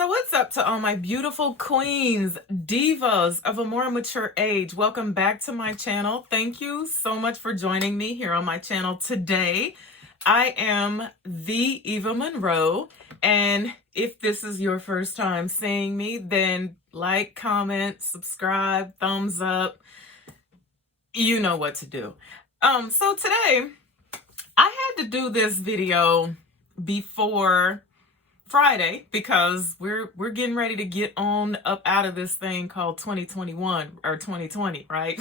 So what's up to all my beautiful queens, divas of a more mature age? Welcome back to my channel. Thank you so much for joining me here on my channel today. I am the Eva Monroe, and if this is your first time seeing me, then like, comment, subscribe, thumbs up. You know what to do. So today I had to do this video before Friday because we're getting ready to get on up out of this thing called 2021 or 2020, right?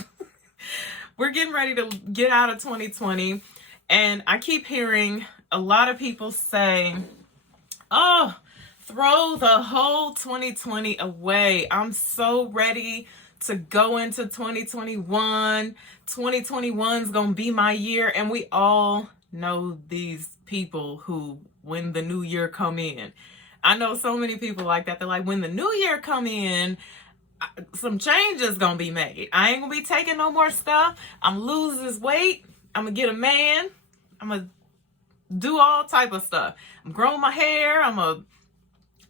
We're getting ready to get out of 2020, and I keep hearing a lot of people say, oh, throw the whole 2020 away. I'm so ready to go into 2021. 2021 is gonna be my year. And we all know these people who, when the new year come in, I know so many people like that. They're like, when the new year come in, some changes gonna be made. I ain't gonna be taking no more stuff. I'm losing this weight. I'm gonna get a man. I'm gonna do all type of stuff. I'm growing my hair. I'm gonna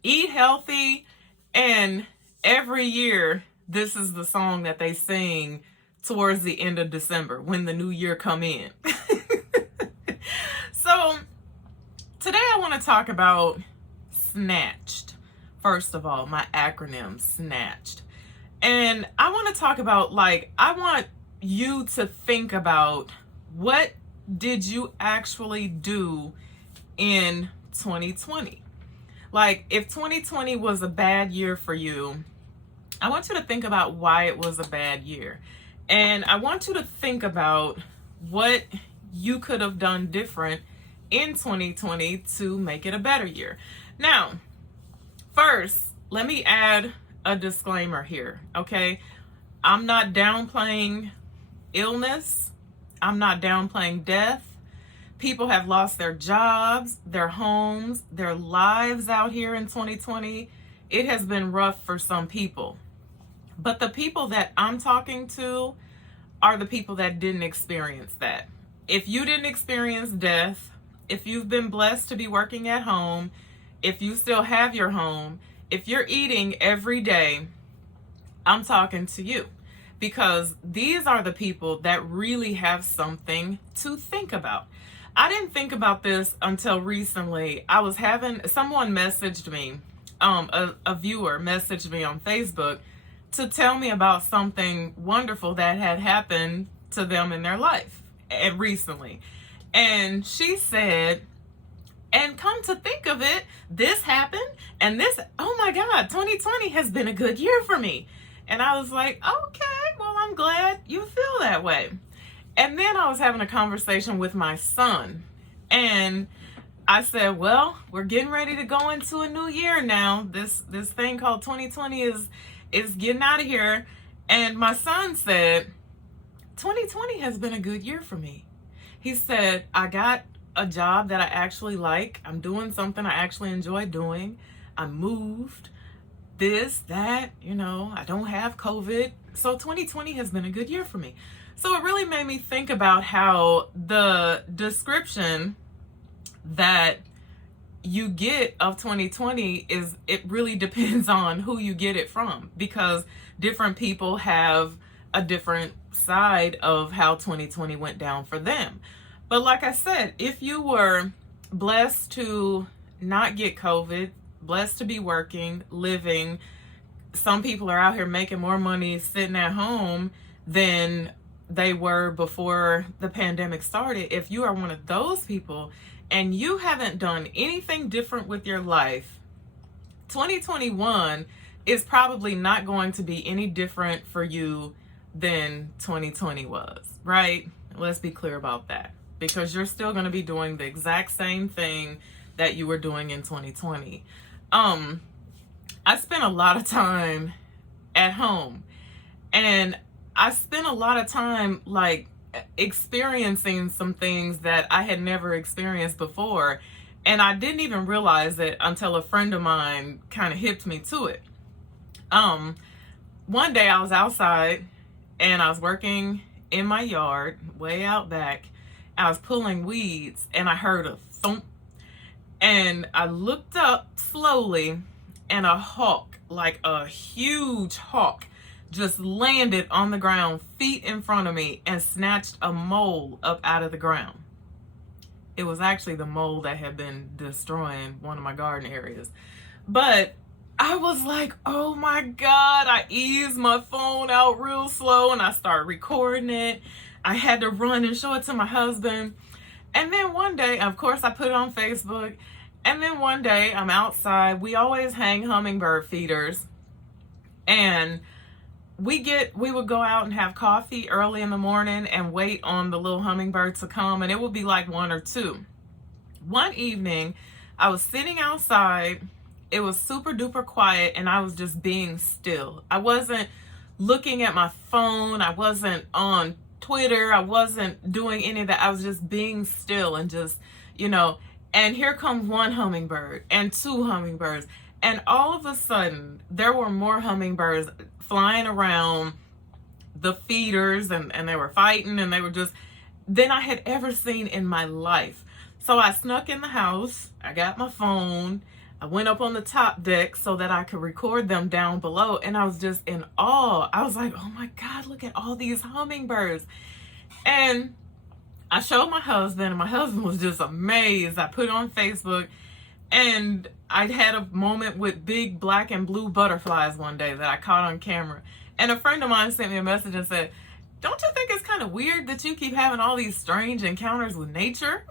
eat healthy. And every year, this is the song that they sing towards the end of December when the new year come in. So today I want to talk about S.N.A.T.C.H.E.D. First of all, my acronym S.N.A.T.C.H.E.D. And I want to talk about, I want you to think about, what did you actually do in 2020? Like, if 2020 was a bad year for you, I want you to think about why it was a bad year. And I want you to think about what you could have done different in 2020 to make it a better year. Now, first, let me add a disclaimer here, okay? I'm not downplaying illness. I'm not downplaying death. People have lost their jobs, their homes, their lives out here in 2020. It has been rough for some people. But the people that I'm talking to are the people that didn't experience that. If you didn't experience death, if you've been blessed to be working at home, if you still have your home, if you're eating every day, I'm talking to you, because these are the people that really have something to think about. I didn't think about this until recently. Someone messaged me, a viewer messaged me on Facebook to tell me about something wonderful that had happened to them in their life recently. And she said, and come to think of it, this happened, and this, oh my God, 2020 has been a good year for me. And I was like, okay, well, I'm glad you feel that way. And then I was having a conversation with my son, and I said, well, we're getting ready to go into a new year now. This thing called 2020 is getting out of here. And my son said, 2020 has been a good year for me. He said, I got a job that I actually like. I'm doing something I actually enjoy doing. I moved, this, that, I don't have COVID. So 2020 has been a good year for me. So it really made me think about how the description that you get of 2020 it really depends on who you get it from, because different people have a different side of how 2020 went down for them. But like I said, if you were blessed to not get COVID, blessed to be working, living, some people are out here making more money sitting at home than they were before the pandemic started. If you are one of those people and you haven't done anything different with your life, 2021 is probably not going to be any different for you than 2020 was, right? Let's be clear about that, because you're still going to be doing the exact same thing that you were doing in 2020. I spent a lot of time at home, and I spent a lot of time experiencing some things that I had never experienced before. And I didn't even realize it until a friend of mine kind of hipped me to it. One day I was outside and I was working in my yard, way out back. I was pulling weeds and I heard a thump. And I looked up slowly, and a hawk, like a huge hawk, just landed on the ground feet in front of me and snatched a mole up out of the ground. It was actually the mole that had been destroying one of my garden areas. But I was like, oh my God, I eased my phone out real slow and I started recording it. I had to run and show it to my husband. And then one day, of course, I put it on Facebook. And then one day I'm outside. We always hang hummingbird feeders. And we would go out and have coffee early in the morning and wait on the little hummingbirds to come. And it would be like one or two. One evening, I was sitting outside. It was super duper quiet and I was just being still. I wasn't looking at my phone. I wasn't on Twitter. I wasn't doing any of that. I was just being still and just, and here comes one hummingbird and two hummingbirds. And all of a sudden, there were more hummingbirds flying around the feeders and they were fighting and they were just than I had ever seen in my life. So I snuck in the house. I got my phone. I went up on the top deck so that I could record them down below. And I was just in awe. I was like, oh my God, look at all these hummingbirds. And I showed my husband and my husband was just amazed. I put it on Facebook and I'd had a moment with big black and blue butterflies one day that I caught on camera. And a friend of mine sent me a message and said, don't you think it's kind of weird that you keep having all these strange encounters with nature?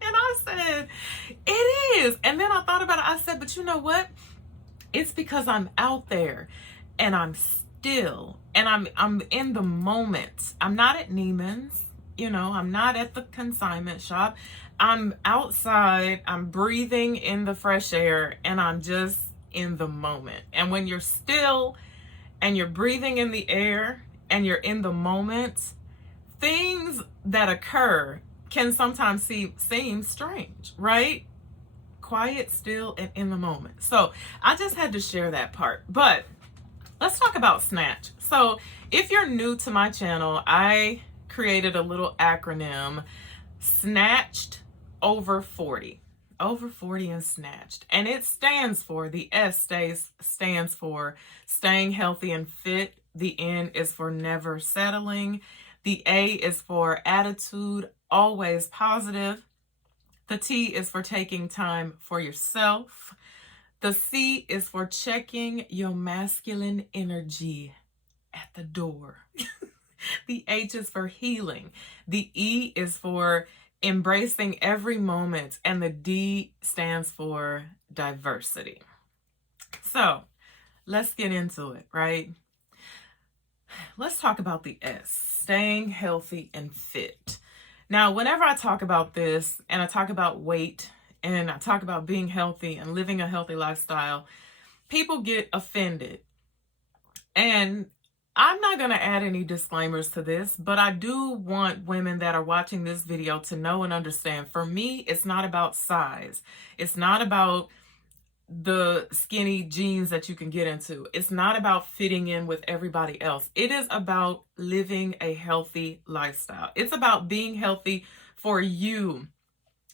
And I said, it is. And then I thought about it. I said, but you know what? It's because I'm out there and I'm still and I'm in the moment. I'm not at Neiman's, I'm not at the consignment shop. I'm outside, I'm breathing in the fresh air and I'm just in the moment. And when you're still and you're breathing in the air and you're in the moment, things that occur can sometimes seem strange, right? Quiet, still, and in the moment. So I just had to share that part. But let's talk about Snatch. So if you're new to my channel, I created a little acronym, Snatched over 40. Over 40 and snatched. And it stands for, the S stands for staying healthy and fit. The N is for never settling. The A is for attitude, always positive. The T is for taking time for yourself. The C is for checking your masculine energy at the door. The H is for healing. The E is for embracing every moment. And the D stands for diversity. So let's get into it, right? Let's talk about the S, staying healthy and fit. Now, whenever I talk about this and I talk about weight and I talk about being healthy and living a healthy lifestyle, people get offended. And I'm not going to add any disclaimers to this, but I do want women that are watching this video to know and understand. For me, it's not about size. It's not about the skinny jeans that you can get into. It's not about fitting in with everybody else. It is about living a healthy lifestyle. It's about being healthy for you,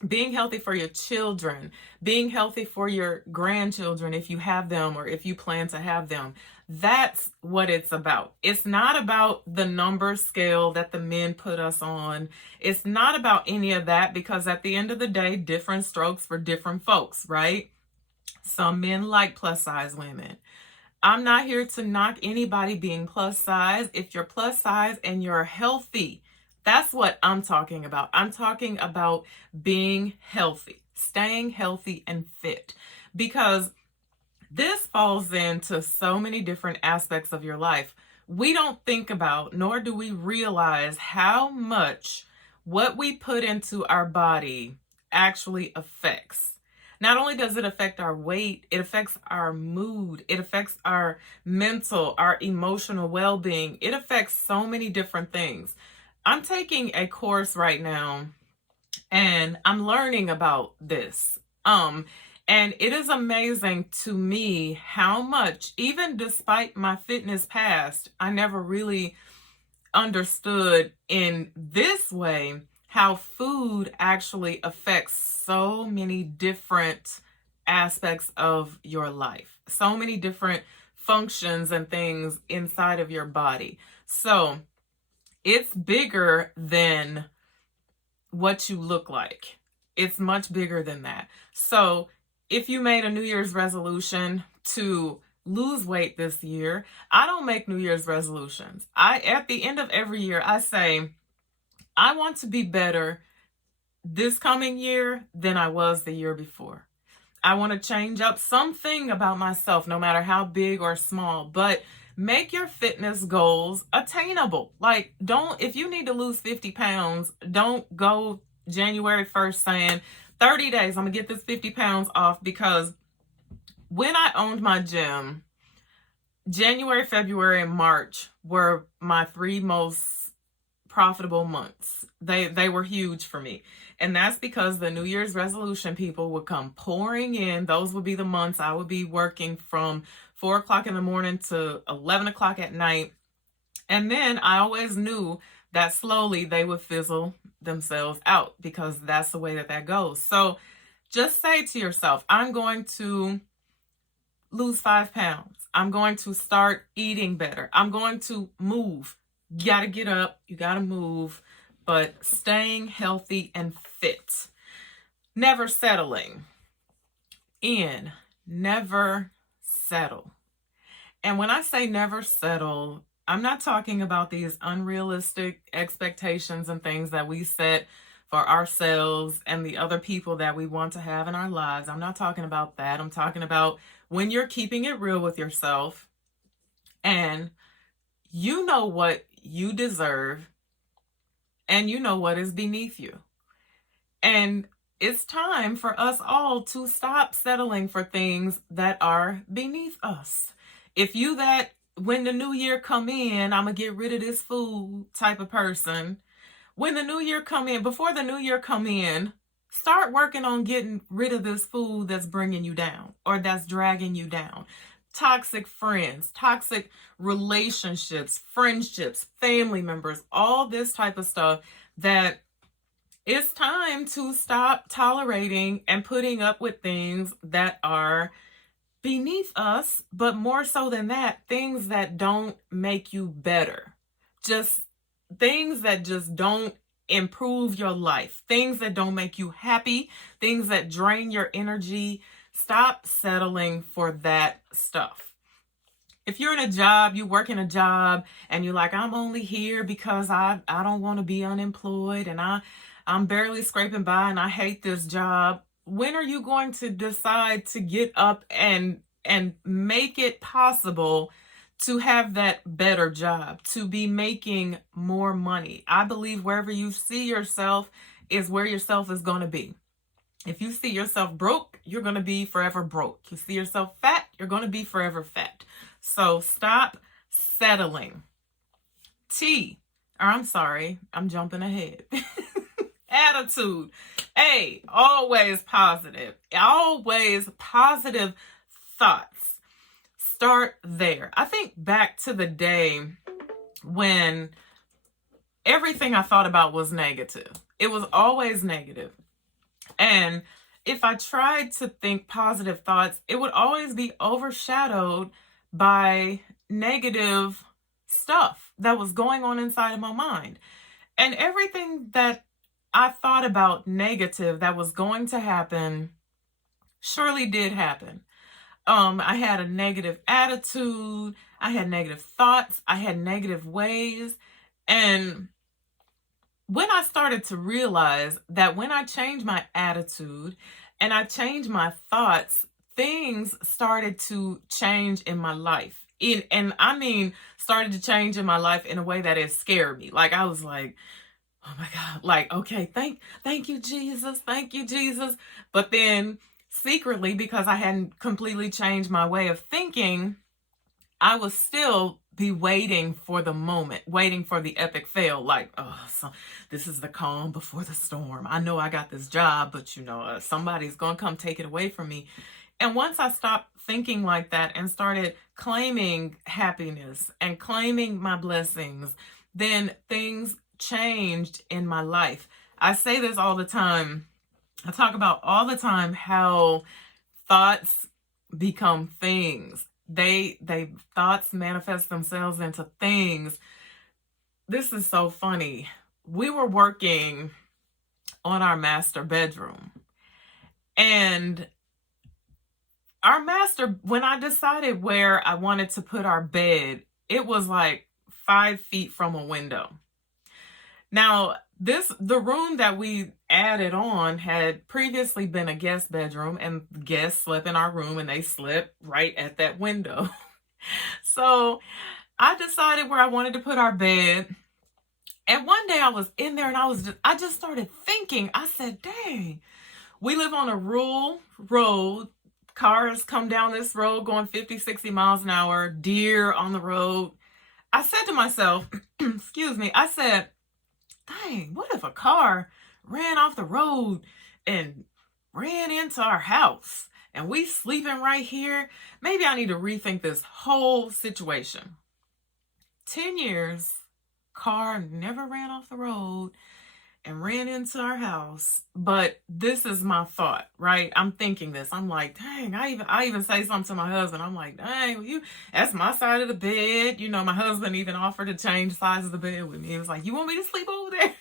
being healthy for your children, being healthy for your grandchildren if you have them or if you plan to have them. That's what it's about. It's not about the number scale that the men put us on. It's not about any of that, because at the end of the day, different strokes for different folks, right? Some men like plus size women. I'm not here to knock anybody being plus size. If you're plus size and you're healthy, that's what I'm talking about. I'm talking about being healthy, staying healthy and fit, because this falls into so many different aspects of your life. We don't think about, nor do we realize how much what we put into our body actually affects. Not only does it affect our weight, it affects our mood, it affects our mental, our emotional well-being. It affects so many different things. I'm taking a course right now and I'm learning about this. And it is amazing to me how much, even despite my fitness past, I never really understood in this way how food actually affects so many different aspects of your life, so many different functions and things inside of your body. So it's bigger than what you look like. It's much bigger than that. So if you made a New Year's resolution to lose weight this year, I don't make New Year's resolutions. At the end of every year, I say, I want to be better this coming year than I was the year before. I want to change up something about myself, no matter how big or small, but make your fitness goals attainable. Like, if you need to lose 50 pounds, don't go January 1st saying 30 days, I'm gonna get this 50 pounds off, because when I owned my gym, January, February, and March were my 3 most profitable months. They were huge for me. And that's because the New Year's resolution people would come pouring in. Those would be the months I would be working from 4 o'clock in the morning to 11 o'clock at night. And then I always knew that slowly they would fizzle themselves out, because that's the way that goes. So just say to yourself, I'm going to lose 5 pounds. I'm going to start eating better. I'm going to move. You got to get up. You got to move. But staying healthy and fit. Never settling. Never settle. And when I say never settle, I'm not talking about these unrealistic expectations and things that we set for ourselves and the other people that we want to have in our lives. I'm not talking about that. I'm talking about when you're keeping it real with yourself and you know what you deserve and you know what is beneath you. And it's time for us all to stop settling for things that are beneath us. If you that when the new year come in, I'm going to get rid of this food type of person. When the new year come in, before the new year come in, start working on getting rid of this food that's bringing you down or that's dragging you down. Toxic friends, toxic relationships, friendships, family members, all this type of stuff that it's time to stop tolerating and putting up with things that are beneath us, but more so than that, things that don't make you better. Just things that just don't improve your life, things that don't make you happy, things that drain your energy. Stop settling for that stuff. If you're in a job, you work in a job and you're like, I'm only here because I don't want to be unemployed and I'm barely scraping by and I hate this job. When are you going to decide to get up and make it possible to have that better job, to be making more money? I believe wherever you see yourself is where yourself is going to be. If you see yourself broke, you're going to be forever broke. You see yourself fat, you're going to be forever fat. So stop settling. I'm jumping ahead. Attitude. A, always positive. Always positive thoughts. Start there. I think back to the day when everything I thought about was negative. It was always negative. And if I tried to think positive thoughts, it would always be overshadowed by negative stuff that was going on inside of my mind. And everything that I thought about negative that was going to happen surely did happen. I had a negative attitude. I had negative thoughts. I had negative ways. And when I started to realize that when I changed my attitude and I changed my thoughts, things started to change in my life. Started to change in my life in a way that it scared me. Like, I was like, oh my God, like, okay, thank you, Jesus. Thank you, Jesus. But then secretly, because I hadn't completely changed my way of thinking, I would still be waiting for the moment, waiting for the epic fail. Like, so this is the calm before the storm. I know I got this job, but somebody's going to come take it away from me. And once I stopped thinking like that and started claiming happiness and claiming my blessings, then things changed in my life. I say this all the time. I talk about all the time how thoughts become things. They thoughts manifest themselves into things. This is so funny. We were working on our master bedroom, and when I decided where I wanted to put our bed, it was like 5 feet from a window. Now, the room that we added on had previously been a guest bedroom, and guests slept in our room, and they slept right at that window. So I decided where I wanted to put our bed. And one day I was in there and I just started thinking. I said, dang, we live on a rural road. Cars come down this road going 50, 60 miles an hour, deer on the road. I said to myself, excuse me, I said, dang, what if a car ran off the road and ran into our house and we sleeping right here? Maybe I need to rethink this whole situation. 10 years, car never ran off the road and ran into our house. But this is my thought, right? I'm thinking this. I'm like, dang, I even say something to my husband. I'm like, dang, that's my side of the bed. You know, my husband even offered to change sides of the bed with me. He was like, you want me to sleep over there?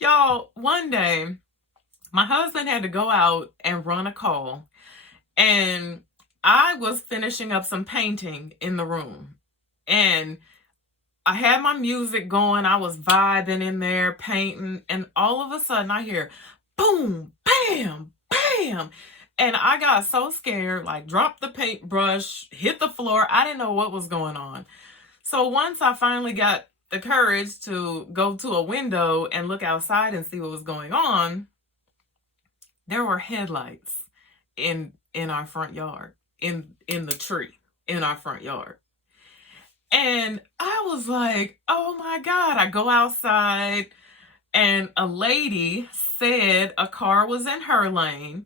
Y'all, one day, my husband had to go out and run a call. And I was finishing up some painting in the room. And I had my music going. I was vibing in there, painting. And all of a sudden I hear boom, bam, bam. And I got so scared, like dropped the paintbrush, hit the floor. I didn't know what was going on. So once I finally got the courage to go to a window and look outside and see what was going on, there were headlights in our front yard, in the tree in our front yard. And I was like, oh my God. I go outside and a lady said a car was in her lane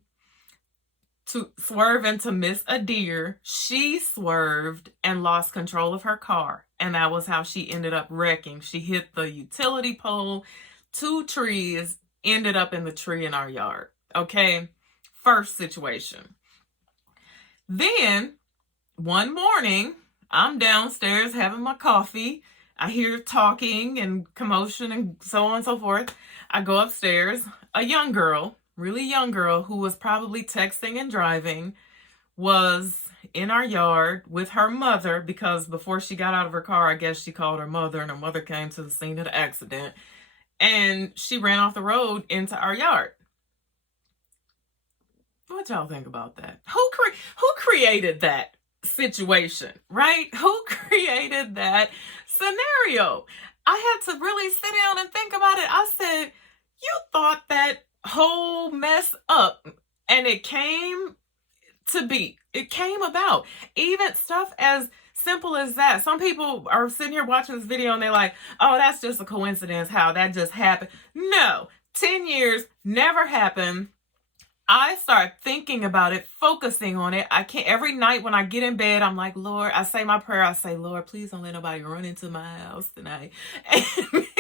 to swerve and to miss a deer. She swerved and lost control of her car. And that was how she ended up wrecking. She hit the utility pole, 2 trees, ended up in the tree in our yard. Okay, first situation. Then one morning, I'm downstairs having my coffee. I hear talking and commotion and so on and so forth. I go upstairs. A young girl, really young girl, who was probably texting and driving, was in our yard with her mother, because before she got out of her car, I guess she called her mother, and her mother came to the scene of the accident. And she ran off the road into our yard. What y'all think about that? Who created that situation, right? Who created that scenario? I had to really sit down and think about it. I said, you thought that whole mess up, and it came to be. It came about. Even stuff as simple as that. Some people are sitting here watching this video and they're like, oh, that's just a coincidence how that just happened. No, 10 years, never happened. I start thinking about it, focusing on it. I can't, every night when I get in bed, I'm like, Lord, I say my prayer. I say, Lord, please don't let nobody run into my house tonight. And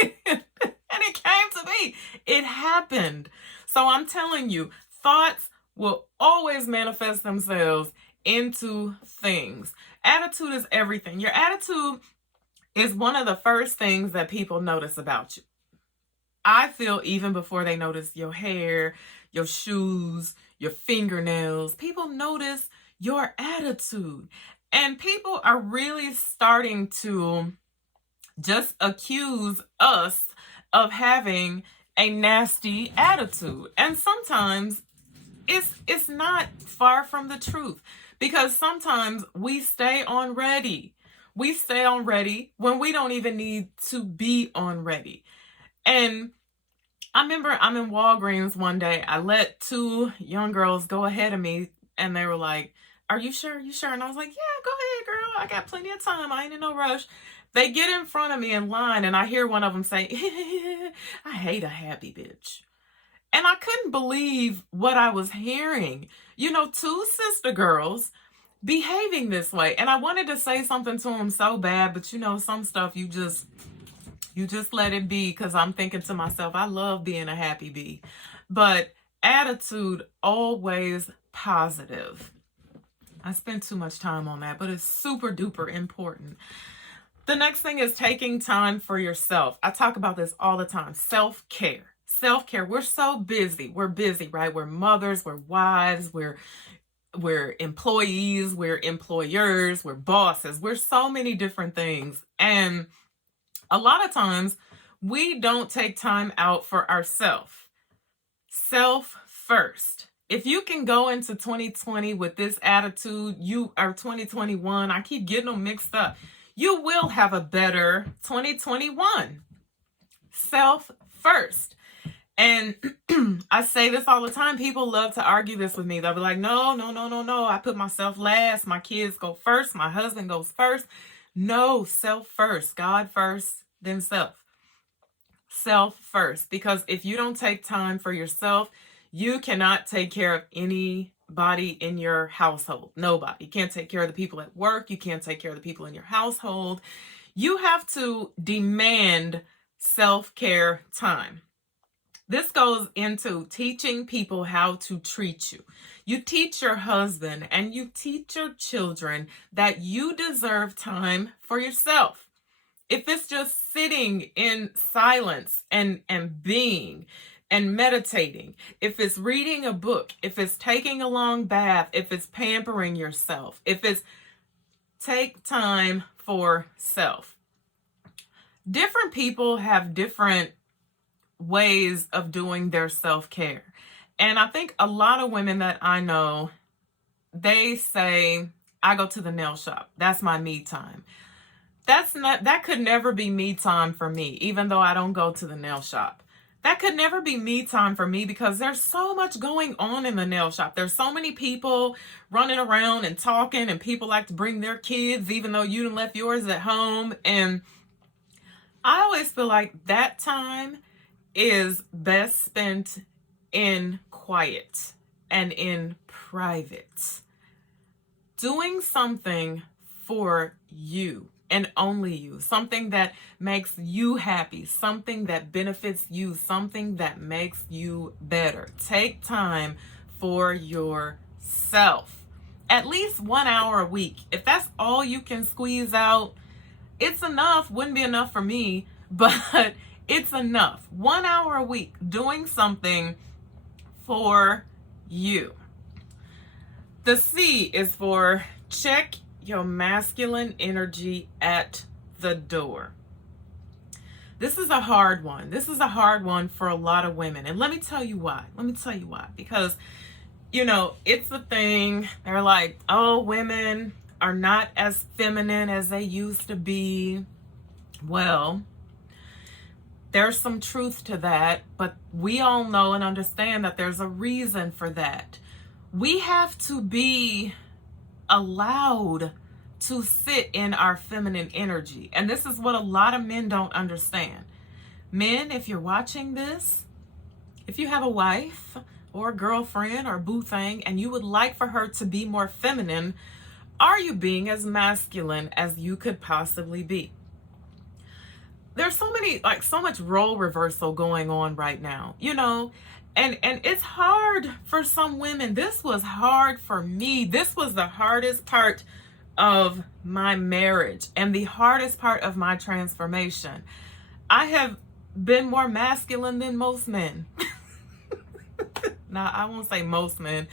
it came to me. It happened. So I'm telling you, thoughts will always manifest themselves into things. Attitude is everything. Your attitude is one of the first things that people notice about you. I feel even before they notice your hair, your shoes, your fingernails, people notice your attitude. And people are really starting to just accuse us of having a nasty attitude. And sometimes it's not far from the truth, because sometimes we stay on ready. We stay on ready when we don't even need to be on ready. And I remember I'm in Walgreens one day. I let 2 young girls go ahead of me, and they were like, are you sure? You sure? And I was like, yeah, go ahead, girl. I got plenty of time. I ain't in no rush. They get in front of me in line, and I hear one of them say, I hate a happy bitch. And I couldn't believe what I was hearing. 2 sister girls behaving this way. And I wanted to say something to them so bad, but some stuff you just let it be, because I'm thinking to myself, I love being a happy bee. But attitude always positive. I spent too much time on that, but it's super duper important. The next thing is taking time for yourself. I talk about this all the time. Self-care. Self-care. We're so busy. We're busy, right? We're mothers, we're wives, we're employees, we're employers, we're bosses. We're so many different things. And a lot of times we don't take time out for ourselves. Self first. If you can go into 2020 with this attitude, you are 2021. I keep getting them mixed up. You will have a better 2021. Self first. And I say this all the time. People love to argue this with me. They'll be like, no. I put myself last. My kids go first. My husband goes first. No, self first. God first, then self. Self first. Because if you don't take time for yourself, you cannot take care of anybody in your household. Nobody. You can't take care of the people at work. You can't take care of the people in your household. You have to demand self-care time. This goes into teaching people how to treat you. You teach your husband and you teach your children that you deserve time for yourself. If it's just sitting in silence and being and meditating, if it's reading a book, if it's taking a long bath, if it's pampering yourself, if it's take time for self. Different people have different ways of doing their self-care. And I think a lot of women that I know, they say, I go to the nail shop. That's my me time. That could never be me time for me, even though I don't go to the nail shop. That could never be me time for me because there's so much going on in the nail shop. There's so many people running around and talking, and people like to bring their kids, even though you done left yours at home. And I always feel like that time is best spent in quiet and in private. Doing something for you and only you, something that makes you happy, something that benefits you, something that makes you better. Take time for yourself. At least 1 hour a week. If that's all you can squeeze out, it's enough. Wouldn't be enough for me, but it's enough. 1 hour a week doing something for you. The C is for check your masculine energy at the door. This is a hard one. This is a hard one for a lot of women. And let me tell you why. Because, it's the thing. They're like, oh, women are not as feminine as they used to be. Well, there's some truth to that, but we all know and understand that there's a reason for that. We have to be allowed to sit in our feminine energy. And this is what a lot of men don't understand. Men, if you're watching this, if you have a wife or a girlfriend or boo thing and you would like for her to be more feminine, are you being as masculine as you could possibly be? There's so much role reversal going on right now, and it's hard for some women. This was hard for me. This was the hardest part of my marriage and the hardest part of my transformation. I have been more masculine than most men. Now, I won't say most men,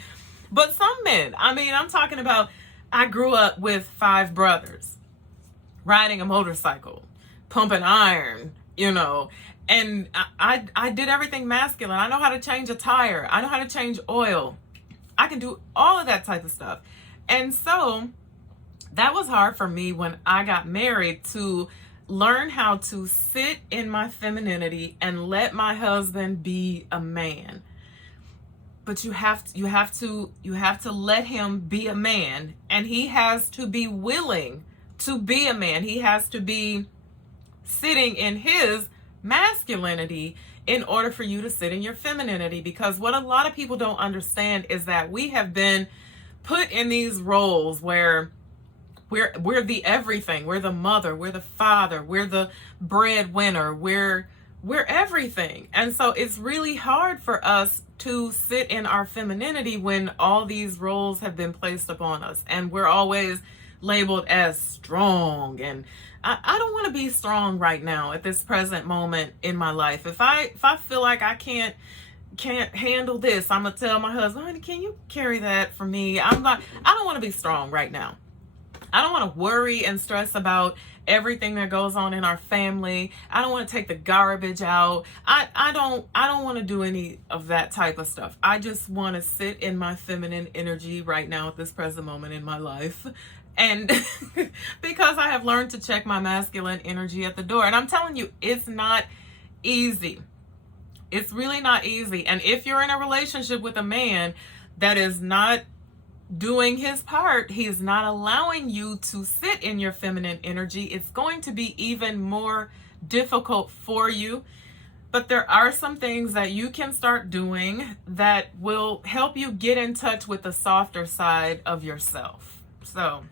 but some men. I mean, I'm talking about, I grew up with 5 brothers, riding a motorcycle, pumping iron, and I did everything masculine. I know how to change a tire. I know how to change oil. I can do all of that type of stuff. And so that was hard for me when I got married, to learn how to sit in my femininity and let my husband be a man. But you have to let him be a man, and he has to be willing to be a man. He has to be sitting in his masculinity in order for you to sit in your femininity. Because what a lot of people don't understand is that we have been put in these roles where we're the everything. We're the mother, we're the father, we're the breadwinner, we're everything. And so it's really hard for us to sit in our femininity when all these roles have been placed upon us and we're always labeled as strong. And I don't want to be strong right now at this present moment in my life. If I feel like I can't handle this, I'm gonna tell my husband, honey, can you carry that for me? I don't want to be strong right now. I don't want to worry and stress about everything that goes on in our family. I don't want to take the garbage out. I don't want to do any of that type of stuff. I just want to sit in my feminine energy right now at this present moment in my life. And because I have learned to check my masculine energy at the door. And I'm telling you, it's not easy. It's really not easy. And if you're in a relationship with a man that is not doing his part, he's not allowing you to sit in your feminine energy, it's going to be even more difficult for you. But there are some things that you can start doing that will help you get in touch with the softer side of yourself. So,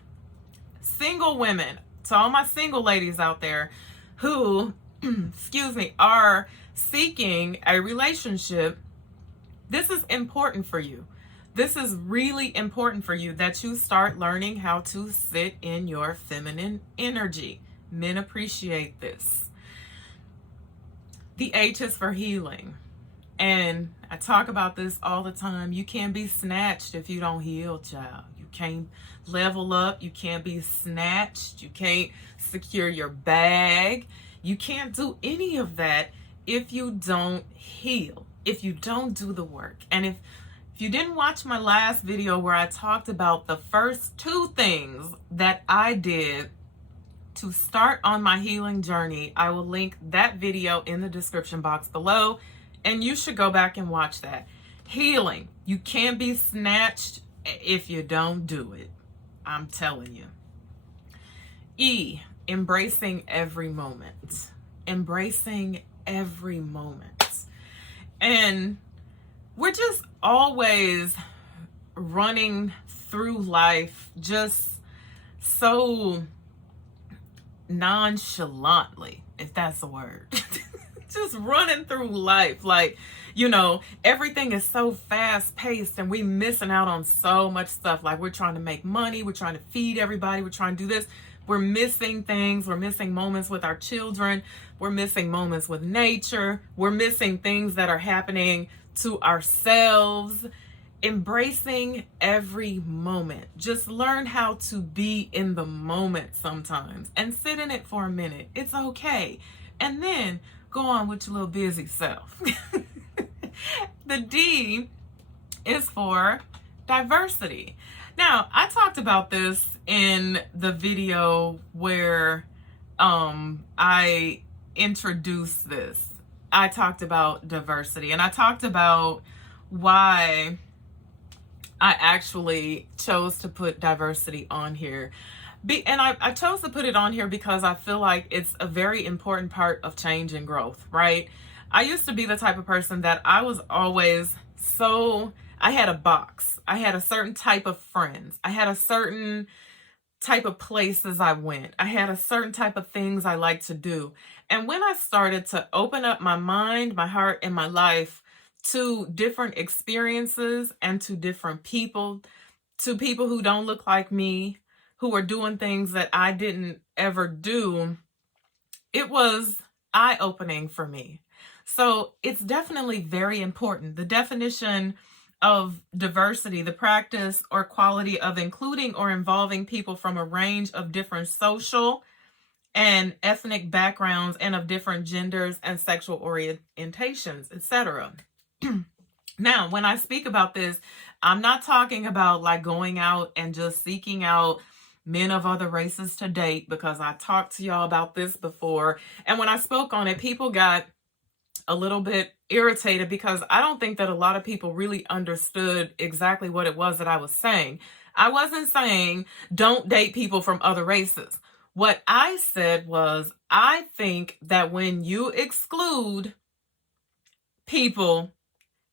single women, to all my single ladies out there who, excuse me, are seeking a relationship, this is important for you. This is really important for you that you start learning how to sit in your feminine energy. Men appreciate this. The H is for healing. And I talk about this all the time. You can't be snatched if you don't heal, child. You can't level up. You can't be snatched. You can't secure your bag. You can't do any of that if you don't heal, if you don't do the work. And if you didn't watch my last video where I talked about the first 2 things that I did to start on my healing journey, I will link that video in the description box below, and you should go back and watch that. Healing. You can't be snatched if you don't do it. I'm telling you. E, embracing every moment. Embracing every moment. And we're just always running through life just so nonchalantly, if that's a word. Just running through life like, you know, everything is so fast paced and we missing out on so much stuff. Like, we're trying to make money, we're trying to feed everybody, we're trying to do this. We're missing things. We're missing moments with our children. We're missing moments with nature. We're missing things that are happening to ourselves. Embracing every moment. Just learn how to be in the moment sometimes and sit in it for a minute. It's okay. And then go on with your little busy self. The D is for diversity. Now, I talked about this in the video where I introduced this. I talked about diversity, and I talked about why I actually chose to put diversity on here. And I chose to put it on here because I feel like it's a very important part of change and growth, right? I used to be the type of person that I was always I had a box. I had a certain type of friends. I had a certain type of places I went. I had a certain type of things I like to do. And when I started to open up my mind, my heart, and my life to different experiences and to different people, to people who don't look like me, who are doing things that I didn't ever do, it was eye-opening for me. So it's definitely very important. The definition of diversity, the practice or quality of including or involving people from a range of different social and ethnic backgrounds and of different genders and sexual orientations, etc. Now, when I speak about this, I'm not talking about like going out and just seeking out men of other races to date, because I talked to y'all about this before. And when I spoke on it, people got a little bit irritated because I don't think that a lot of people really understood exactly what it was that I was saying. I wasn't saying don't date people from other races. What I said was, I think that when you exclude people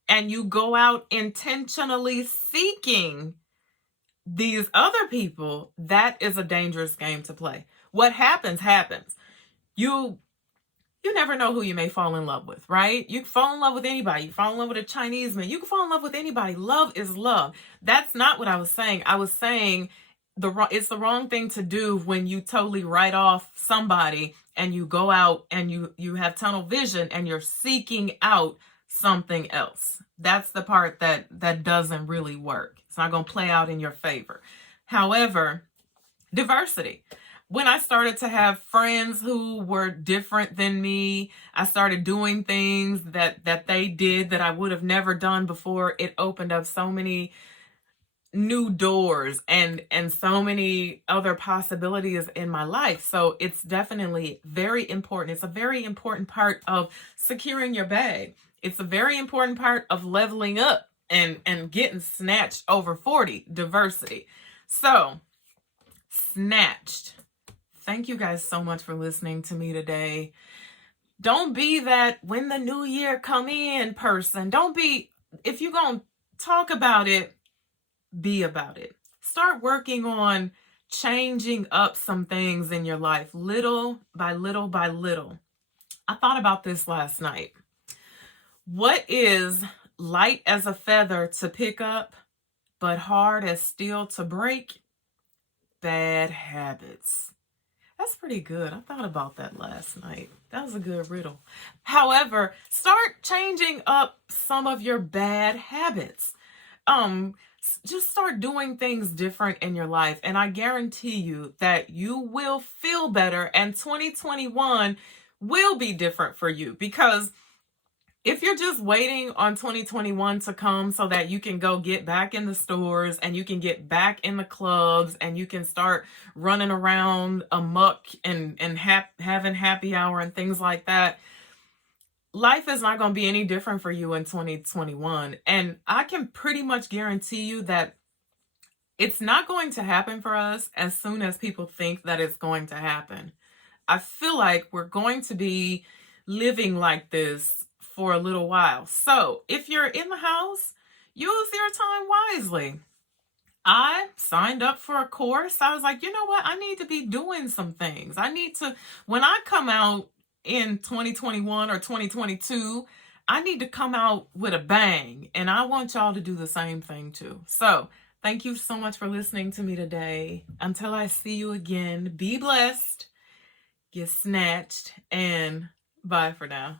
and you go out intentionally seeking these other people, that is a dangerous game to play. What happens. You you never know who you may fall in love with, right? You can fall in love with anybody. You fall in love with a Chinese man. You can fall in love with anybody. Love is love. That's not what I was saying. I was saying it's the wrong thing to do when you totally write off somebody and you go out and you have tunnel vision and you're seeking out something else. That's the part that doesn't really work. It's not going to play out in your favor. However, diversity. When I started to have friends who were different than me, I started doing things that they did that I would have never done before. It opened up so many new doors and so many other possibilities in my life. So it's definitely very important. It's a very important part of securing your bag. It's a very important part of leveling up and getting snatched over 40. Diversity. So snatched. Thank you guys so much for listening to me today. Don't be that when the new year come in person. Don't be, if you're going to talk about it, be about it. Start working on changing up some things in your life, little by little by little. I thought about this last night. What is light as a feather to pick up, but hard as steel to break? Bad habits. That's pretty good. I thought about that last night. That was a good riddle. However, start changing up some of your bad habits. Just start doing things different in your life, and I guarantee you that you will feel better, and 2021 will be different for you. Because if you're just waiting on 2021 to come so that you can go get back in the stores and you can get back in the clubs and you can start running around amok and having happy hour and things like that, life is not going to be any different for you in 2021. And I can pretty much guarantee you that it's not going to happen for us as soon as people think that it's going to happen. I feel like we're going to be living like this for a little while. So if you're in the house, use your time wisely. I signed up for a course. I was like, you know what? I need to be doing some things. I need to, when I come out in 2021 or 2022, I need to come out with a bang. And I want y'all to do the same thing too. So thank you so much for listening to me today. Until I see you again, be blessed, get snatched, and bye for now.